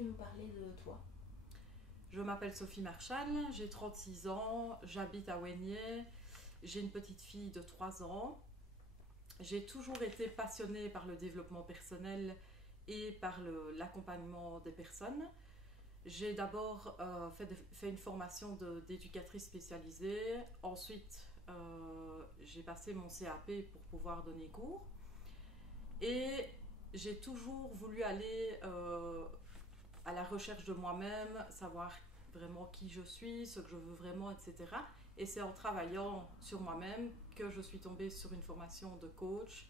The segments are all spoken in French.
peux-tu nous parler de toi? Je m'appelle Sophie Marchal, j'ai 36 ans, j'habite à Ouénié, j'ai une petite fille de 3 ans. J'ai toujours été passionnée par le développement personnel et par l'accompagnement des personnes. J'ai d'abord fait une formation d'éducatrice spécialisée. Ensuite, j'ai passé mon CAP pour pouvoir donner cours. Et j'ai toujours voulu aller à la recherche de moi-même, savoir vraiment qui je suis, ce que je veux vraiment, etc. Et c'est en travaillant sur moi-même que je suis tombée sur une formation de coach,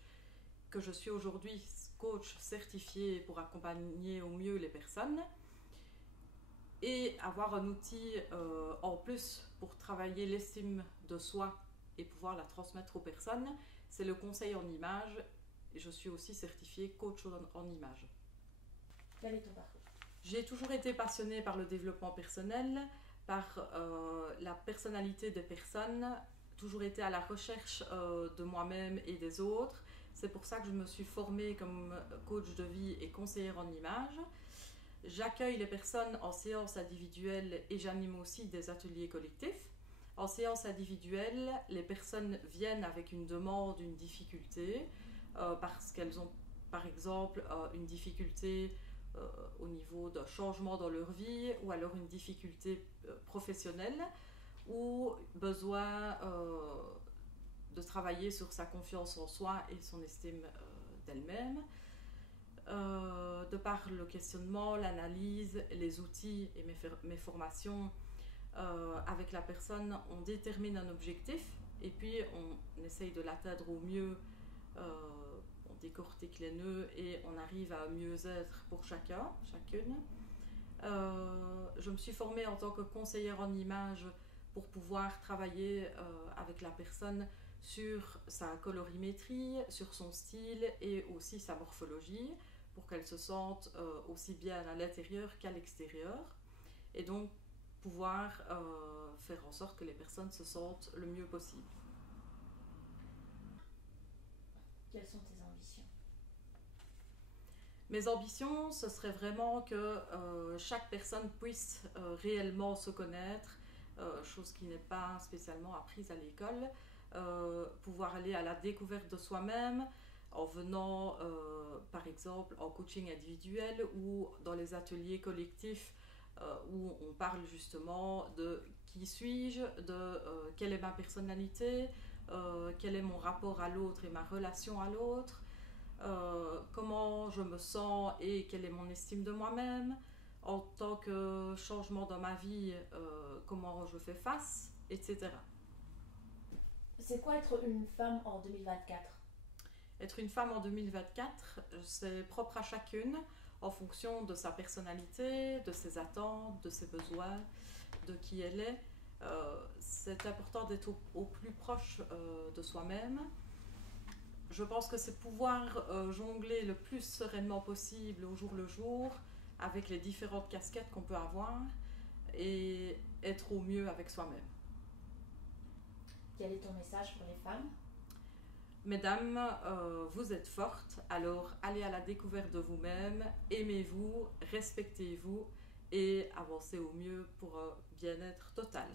que je suis aujourd'hui coach certifié pour accompagner au mieux les personnes et avoir un outil en plus pour travailler l'estime de soi et pouvoir la transmettre aux personnes, c'est le conseil en images. Et je suis aussi certifiée coach en images. Quel est ton parcours? J'ai toujours été passionnée par le développement personnel, par la personnalité des personnes, toujours été à la recherche de moi-même et des autres. C'est pour ça que je me suis formée comme coach de vie et conseillère en images. J'accueille les personnes en séance individuelle et j'anime aussi des ateliers collectifs. En séance individuelle, les personnes viennent avec une demande, une difficulté, parce qu'elles ont par exemple une difficulté au niveau d'un changement dans leur vie ou alors une difficulté professionnelle ou besoin de travailler sur sa confiance en soi et son estime d'elle-même. De par le questionnement, l'analyse, les outils et mes formations, avec la personne, on détermine un objectif et puis on essaye de l'atteindre au mieux. On décortique les nœuds et on arrive à mieux-être pour chacun, chacune. Je me suis formée en tant que conseillère en images pour pouvoir travailler avec la personne sur sa colorimétrie, sur son style et aussi sa morphologie pour qu'elle se sente aussi bien à l'intérieur qu'à l'extérieur et donc pouvoir faire en sorte que les personnes se sentent le mieux possible. Quelles sont tes ambitions? Mes ambitions, ce serait vraiment que chaque personne puisse réellement se connaître, chose qui n'est pas spécialement apprise à l'école, pouvoir aller à la découverte de soi-même en venant par exemple en coaching individuel ou dans les ateliers collectifs où on parle justement de qui suis-je, de quelle est ma personnalité, quel est mon rapport à l'autre et ma relation à l'autre, comment je me sens et quelle est mon estime de moi-même, en tant que changement dans ma vie, comment je fais face, etc. C'est quoi être une femme en 2024? Être une femme en 2024, c'est propre à chacune en fonction de sa personnalité, de ses attentes, de ses besoins, de qui elle est. C'est important d'être au plus proche de soi-même. Je pense que c'est pouvoir jongler le plus sereinement possible au jour le jour avec les différentes casquettes qu'on peut avoir et être au mieux avec soi-même. Quel est ton message pour les femmes? Mesdames, vous êtes fortes, alors allez à la découverte de vous-même, aimez-vous, respectez-vous et avancez au mieux pour un bien-être total.